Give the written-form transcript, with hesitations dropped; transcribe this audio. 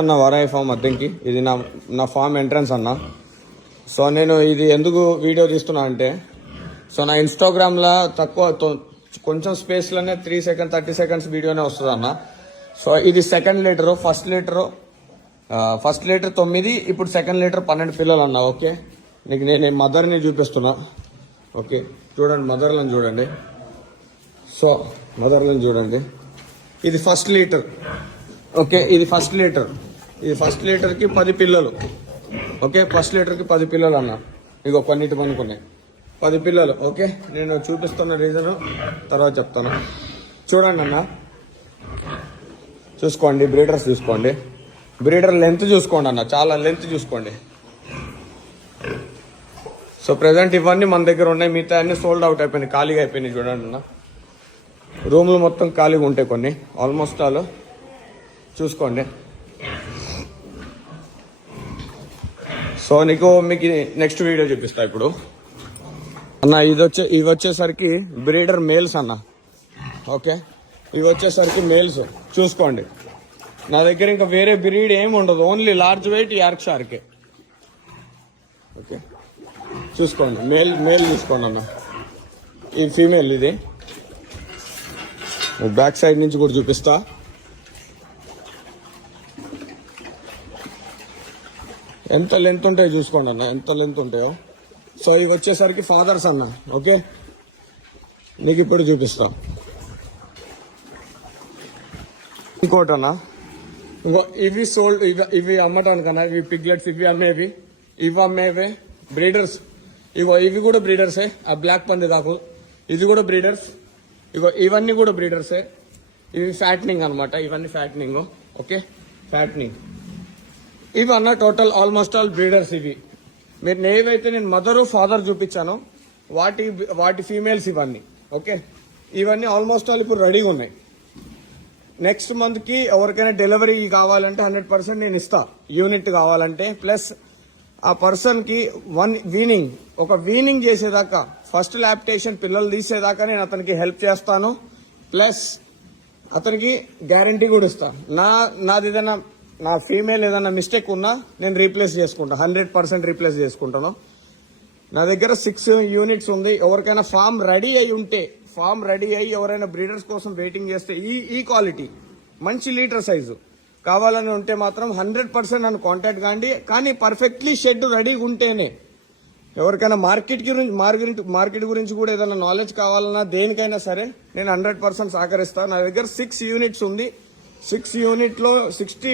అన్న వారాయి ఫామ్ అద్దెంకి ఇది నా ఫామ్ ఎంట్రన్స్ అన్న. సో నేను ఇది ఎందుకు వీడియో తీస్తున్నా అంటే, సో నా ఇన్స్టాగ్రామ్లో కొంచెం స్పేస్లోనే 3 సెకండ్స్ 30 సెకండ్స్ వీడియోనే వస్తుంది అన్న. సో ఇది సెకండ్ లీటరు, ఫస్ట్ లీటర్ 9, ఇప్పుడు సెకండ్ లీటర్ 12 పిల్లలు అన్న. ఓకే, నీకు నేను మదర్ని చూపిస్తున్నా. ఓకే చూడండి, మదర్లను చూడండి. సో మదర్లను చూడండి, ఇది ఫస్ట్ లీటర్. ఓకే, ఇది ఫస్ట్ లీటర్కి 10 పిల్లలు. ఓకే, ఫస్ట్ లీటర్కి 10 పిల్లలు అన్న. ఇగో కొన్నిటి పనుకున్నాయి 10 పిల్లలు. ఓకే, నేను చూపిస్తున్న రీజన్ తర్వాత చెప్తాను. చూడండి అన్న, చూసుకోండి, బ్రీడర్స్ చూసుకోండి, బ్రీడర్ లెంత్ చూసుకోండి అన్న, చాలా లెంత్ చూసుకోండి. సో ప్రెసెంట్ ఇవన్నీ మన దగ్గర ఉన్నాయి, మిగతా అన్ని సోల్డ్ అవుట్ అయిపోయినాయి, ఖాళీగా అయిపోయినాయి. చూడండి అన్న, రూమ్లు మొత్తం ఖాళీగా ఉంటాయి కొన్ని, ఆల్మోస్ట్ ఆల్ చూసుకోండి. సో మీకు నెక్స్ట్ వీడియో చూపిస్తా ఇప్పుడు అన్న. ఇవి వచ్చేసరికి బ్రీడర్ మేల్స్ అన్న. ఓకే, ఇవి వచ్చేసరికి మేల్స్ చూసుకోండి. నా దగ్గర ఇంకా వేరే బ్రీడ్ ఏమి ఉండదు, ఓన్లీ లార్జ్ వెయిట్ యార్క్షైర్కే. ఓకే చూసుకోండి, మేల్ చూసుకోండి అన్న. ఈ ఫీమేల్, ఇది బ్యాక్ సైడ్ నుంచి కూడా చూపిస్తా. ఎంత లెంత్ ఉంటాయో చూసుకోండి అన్న, ఎంత లెంత్ ఉంటాయో. సో ఇవి వచ్చేసరికి ఫాదర్స్ అన్న. ఓకే, నీకు ఇప్పుడు చూపిస్తా. ఇంకోటి అన్న, ఇవి సోల్డ్, ఇవి అమ్మటానికన్నా, ఇవి పిగ్లెట్స్, ఇవి అమ్మేవి బ్రీడర్స్. ఇవి కూడా బ్రీడర్సే. ఆ బ్లాక్ పంది దాకు ఇది కూడా బ్రీడర్స్. ఇవన్నీ కూడా బ్రీడర్సే. ఇవి ఫ్యాటనింగ్ అనమాట, ఇవన్నీ ఫ్యాటనింగ్. ఓకే, ఫ్యాటనింగ్ ఇవి అన్న. టోటల్ ఆల్మోస్ట్ ఆల్ బ్రీడర్స్ ఇవి. మీరు ఏవైతే నేను మదర్ ఫాదర్ చూపించానో వాటి ఫీమేల్స్ ఇవన్నీ. ఓకే, ఇవన్నీ ఆల్మోస్ట్ ఆల్ ఇప్పుడు రెడీగా ఉన్నాయి. నెక్స్ట్ మంత్కి ఎవరికైనా డెలివరీ కావాలంటే 100% నేను ఇస్తా. యూనిట్ కావాలంటే ప్లస్ ఆ పర్సన్కి ఒక వీనింగ్ చేసేదాకా, ఫస్ట్ లాక్టేషన్ పిల్లలు తీసేదాకా నేను అతనికి హెల్ప్ చేస్తాను. ప్లస్ అతనికి గ్యారంటీ కూడా ఇస్తాను. నాది ఏదైనా, నా ఫీమేల్ ఏదైనా మిస్టేక్ ఉన్నా నేను రీప్లేస్ చేసుకుంటాను, 100% రీప్లేస్ చేసుకుంటాను. నా దగ్గర 6 యూనిట్స్ ఉంది. ఎవరికైనా ఫామ్ రెడీ అయ్యి ఎవరైనా బ్రీడర్స్ కోసం వెయిటింగ్ చేస్తే ఈ క్వాలిటీ మంచి లీటర్ సైజు కావాలని ఉంటే మాత్రం 100% నన్ను కాంటాక్ట్ కాండి. కానీ పర్ఫెక్ట్లీ షెడ్ రెడీగా ఉంటేనే. ఎవరికైనా మార్కెట్ గురించి కూడా ఏదైనా నాలెడ్జ్ కావాలన్నా, దేనికైనా సరే నేను 100% సహకరిస్తాను. నా దగ్గర 6 యూనిట్స్ ఉంది. 6 యూనిట్లో 60